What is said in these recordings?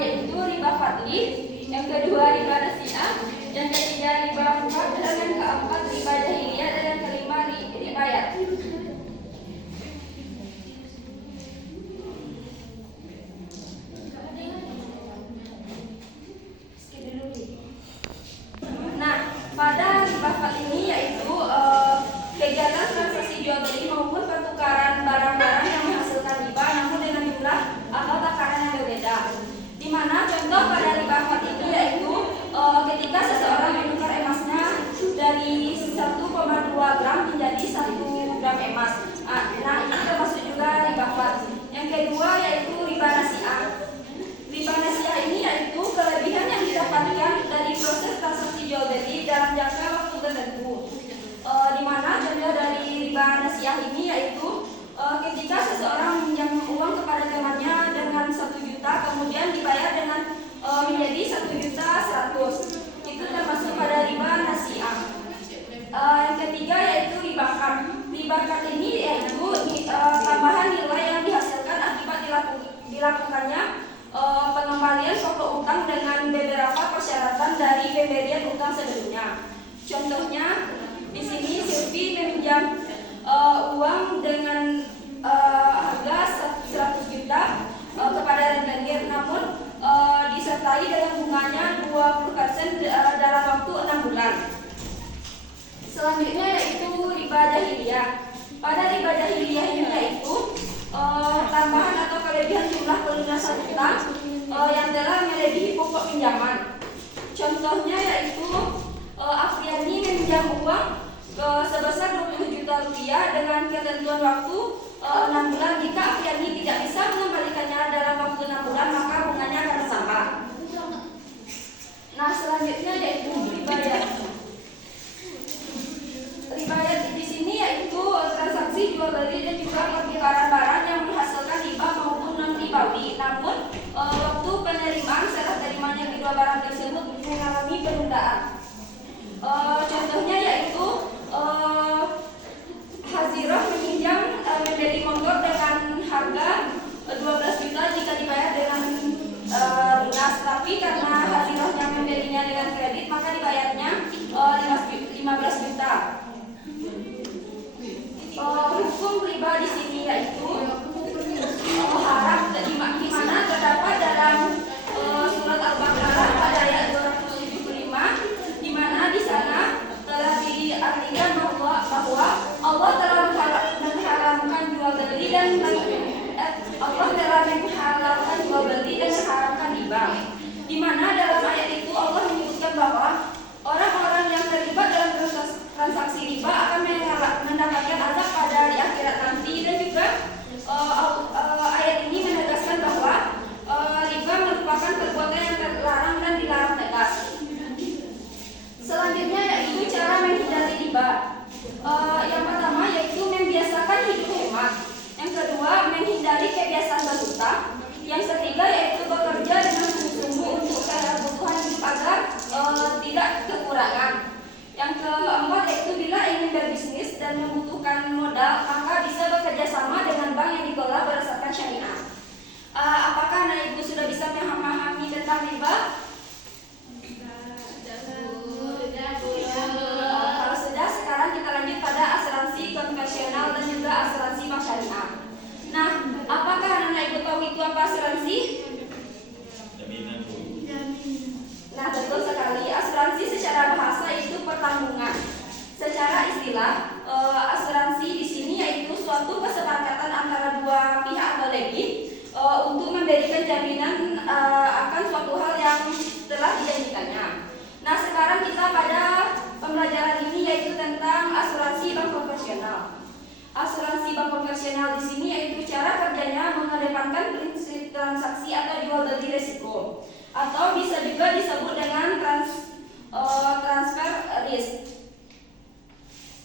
yaitu riba fadli, yang kedua riba nasi'ah, yang ketiga riba fad, dan yang keempat riba jahiliyah, dan yang kelima ribayat. Nah, pada riba fad ini yaitu kegiatan transaksi jual beli maupun pertukaran barang-barang yang menghasilkan riba namun dengan jumlah atau takaran yang berbeda. Di mana contoh pada riba fad ini yaitu ketika seseorang menukar emasnya dari 1,2 gram menjadi 1 gram emas. Nah, ini termasuk juga riba fad. Yang kedua yaitu riba nasi'ah. Riba nasi'ah ini yaitu kelebihan yang didapatkan dari proses transaksi jual beli dalam jangka waktu tertentu. Di mana contoh dari riba nasi'ah ini yaitu ketika seseorang meminjam uang kepada temannya dengan 1 juta kemudian dibayar dengan menjadi 1.100.000. Itu termasuk pada riba nasi'ah. Yang ketiga yaitu riba kad. Riba kad ini yaitu tambahan nilai yang dihasilkan akibat dilakukannya pengembalian pokok utang dengan beberapa persyaratan dari pemberian utang sebelumnya. Contohnya di sini Silvi meminjam uang dengan harga 100 juta kepada rentenir, namun disertai dengan bunganya 20% dalam waktu 6 bulan. Selanjutnya yaitu riba jahiliyah. Pada riba jahiliyah ini yaitu tambahan atau kelebihan jumlah pelunasan utang yang telah melebihi pokok pinjaman. Contohnya yaitu Afriani meminjam uang sebesar 20 juta rupiah dengan ketentuan waktu 6 bulan. Jika Afriani tidak bisa mengembalikannya dalam waktu 6 bulan, maka bunganya akan bertambah. Nah, selanjutnya yaitu ribayat. Ribayat di sini yaitu transaksi jual beli dan juga pertukaran barang yang menghasilkan riba maupun non ribawi. Namun waktu penerimaan serah terimanya kedua barang tersebut mengalami penundaan. Contohnya yaitu Hazirah meminjam membeli motor dengan harga 12 juta jika dibayar dengan lunas, tapi karena Hazirahnya membelinya dengan kredit maka dibayarnya 15 juta. Hukum riba di sini yaitu haram, di mana terdapat dalam surat Al-Baqarah pada ayat 275, di mana di sana telah diartikan bahwa Allah telah mengharamkan jual beli dan mengharamkan riba. Di mana dalam ayat itu Allah menyebutkan bahwa orang-orang yang terlibat dalam transaksi riba akan mendapatkan azab pada di akhirat nanti, dan juga ayat ini menegaskan bahwa riba merupakan perbuatan yang terlarang dan dilarang tegas. Selanjutnya yaitu cara menghindari riba. Yang pertama yaitu membiasakan hidup hemat. Yang kedua menghindari kebiasaan berhutang. Yang ketiga yaitu bekerja dengan sungguh-sungguh untuk kebutuhan hidup agar tidak kekurangan. Yang keempat yaitu bila ingin berbisnis dan membutuhkan modal, maka bisa bekerja sama dengan bank yang dikelola berdasarkan syariah. Apakah anak ibu sudah bisa memahami tentang riba? Kalau sudah, sekarang kita lanjut pada asuransi konvensional dan juga asuransi bank syariah. Nah, apakah anak ibu tahu itu apa asuransi? Jaminan, Bu. Nah, betul sekali. Asuransi secara bahasa itu pertanggungan. Secara istilah, asuransi di sini yaitu suatu kesepakatan antara dua pihak atau lebih untuk memberikan jaminan akan suatu hal yang telah dijanjikannya. Nah, sekarang kita pada pembelajaran ini yaitu tentang asuransi bank konvensional. Asuransi bank konvensional di sini yaitu cara kerjanya mengedepankan prinsip transaksi atau jual beli risiko, atau bisa juga disebut dengan transfer risk.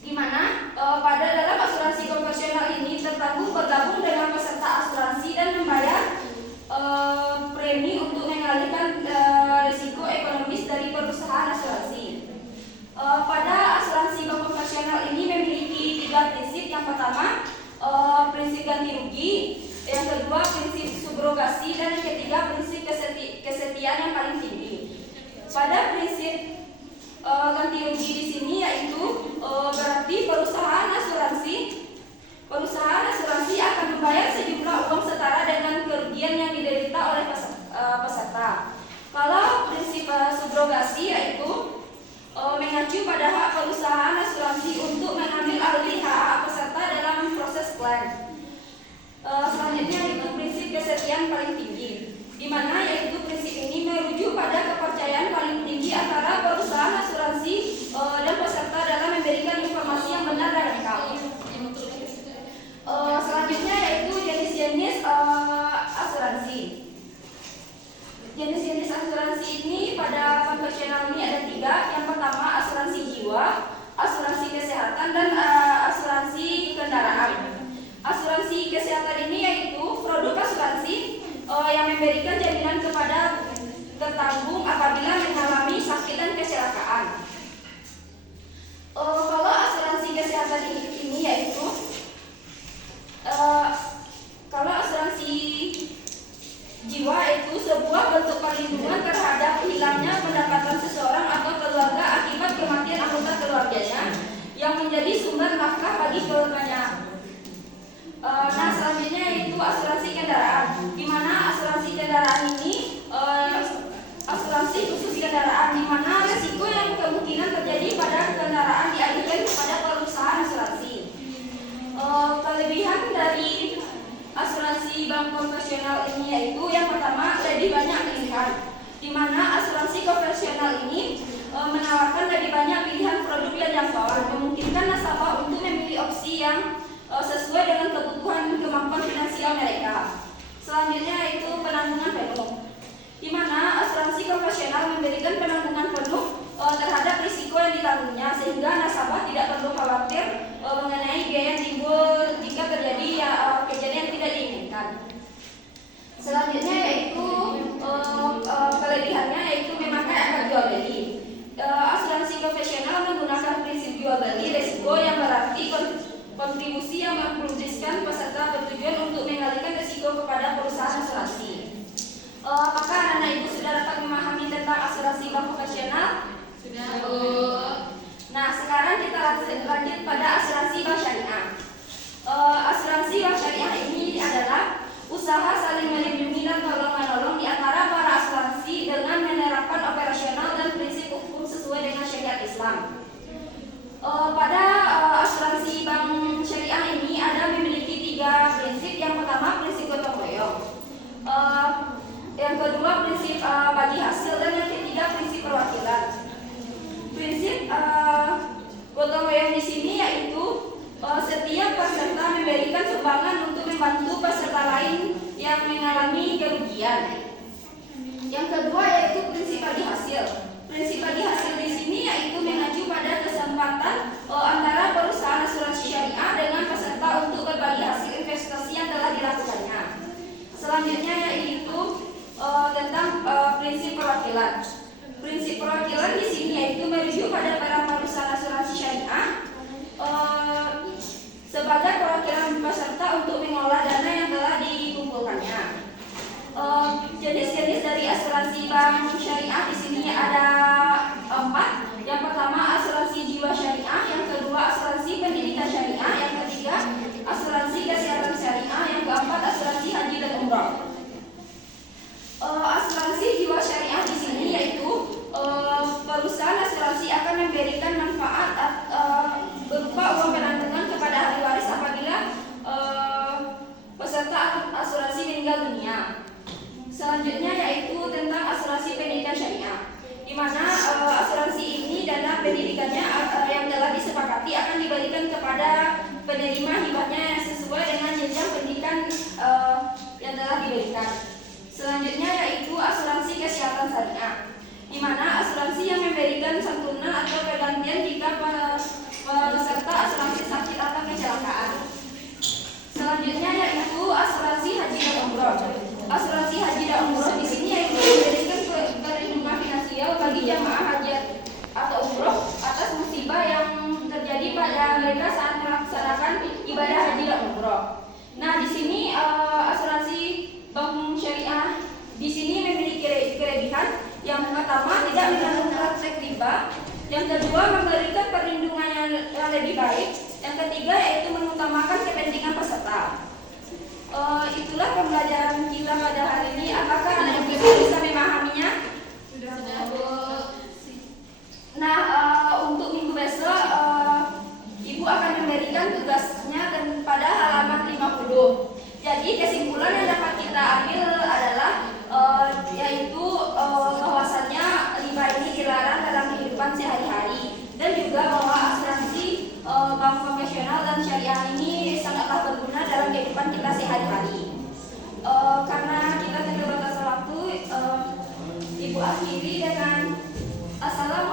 Di mana pada dalam asuransi konvensional ini bergabung dengan peserta asuransi dan membayar premi untuk mengalihkan risiko ekonomis dari perusahaan asuransi. Pada asuransi bank konvensional ini memiliki 3 prinsip. Yang pertama prinsip ganti rugi, yang kedua prinsip subrogasi, dan yang ketiga prinsip asuransi ini pada konvensional ini ada 3. Yang pertama asuransi jiwa, asuransi kesehatan, dan asuransi kendaraan. Asuransi kesehatan ini yaitu produk asuransi yang memberikan jaminan kepada tertanggung apabila mengalami sakit dan kecelakaan. Kalau asuransi kesehatan ini yaitu kalau asuransi jiwa itu sebuah bentuk perlindungan terhadap hilangnya pendapatan seseorang atau keluarga akibat kematian anggota keluarganya yang menjadi sumber nafkah bagi keluarganya. Nah, selanjutnya yaitu asuransi kendaraan, di mana asuransi kendaraan ini asuransi khusus kendaraan, di mana resiko yang kemungkinan terjadi pada kendaraan dialihkan kepada perusahaan asuransi. Kelebihan dari asuransi bank konvensional ini yaitu yang pertama lebih banyak pilihan, di mana asuransi konvensional ini menawarkan lebih banyak pilihan produk dan jangkauan, memungkinkan nasabah untuk memilih opsi yang sesuai dengan kebutuhan kemampuan finansial mereka. Selanjutnya yaitu penanggungan penuh, di mana asuransi konvensional memberikan penanggungan penuh terhadap risiko yang ditanggungnya, sehingga nasabah tidak perlu khawatir mengenai biaya yang timbul jika terjadi kejadian tidak diinginkan. Selanjutnya yaitu kelebihannya yaitu memakai akad jual beli. Asuransi konvensional menggunakan prinsip jual beli risiko yang berarti kontribusi yang memproduksikan peserta bertujuan untuk mengalihkan risiko kepada perusahaan asuransi. Apakah anak-anak ibu sudah dapat memahami tentang asuransi bank konvensional? Sudah. Nah, sekarang kita lanjut pada asuransi bank syariah. Asuransi bank syariah ini adalah usaha saling melindungi dan tolong-menolong di antara para asuransi dengan menerapkan operasional dan prinsip hukum sesuai dengan syariat Islam. Pada asuransi bank syariah ini ada memiliki 3 prinsip. Yang pertama prinsip gotong royong, yang kedua prinsip bagi hasil, dan yang ketiga prinsip perwakilan. Prinsip gotong royong di sini yaitu setiap peserta memberikan sumbangan untuk membantu peserta lain yang mengalami kerugian. Yang kedua yaitu prinsip bagi hasil. Prinsip bagi hasil di sini yaitu mengacu pada kesempatan antara perusahaan asuransi syariah dengan peserta untuk berbagi hasil investasi yang telah dilakukannya. Selanjutnya yaitu tentang prinsip perwakilan. Prinsip perwakilan di sini yaitu merujuk pada para perusahaan asuransi syariah sebagai perwakilan peserta untuk mengolah dana yang telah dikumpulkannya. Jenis-jenis dari asuransi bank syariah di sini ada 4. Yang pertama asuransi jiwa syariah, yang kedua asuransi pendidikan syariah, yang ketiga asuransi kesehatan syariah, yang keempat asuransi haji dan umroh. Asuransi jiwa syariah di sini yaitu perusahaan asuransi akan memberikan manfaat berupa uang penanggungan kepada ahli waris apabila peserta asuransi meninggal dunia. Selanjutnya yaitu tentang asuransi pendidikan syariah, di mana asuransi ini dana pendidikannya yang telah disepakati akan diberikan kepada penerima hibahnya yang sesuai dengan jenjang pendidikan yang telah diberikan. Selanjutnya yaitu asuransi kesehatan syariah, di mana asuransi yang memberikan santunan atau pergantian jika peserta asuransi sakit atau kecelakaan. Selanjutnya yaitu asuransi haji dan umroh. Asuransi haji dan umroh di sini yaitu memberikan perlindungan finansial bagi jamaah haji atau umroh atas musibah yang terjadi pada mereka saat melaksanakan ibadah haji dan umroh. Nah, di sini asuransi bank syariah di sini memiliki kelebihan. Yang pertama tidak mengandung praktek riba, yang kedua memberikan perlindungan yang lebih baik, yang ketiga yaitu mengutamakan kepentingan peserta. Itulah pembelajaran kita pada hari ini. Apakah anak ibu bisa memahaminya? Sudah. Nah, untuk minggu besok ibu akan memberikan tugasnya dan pada halaman 50. Jadi kesimpulan yang dapat kita ambil adalah yaitu bahwasannya riba ini dilarang dalam kehidupan sehari-hari, dan juga bahwa asuransi bank konvensional dan syariah ini sangatlah berguna dalam kehidupan kita sehari-hari. Karena kita tidak berbatas waktu, mengakhiri dengan Assalamualaikum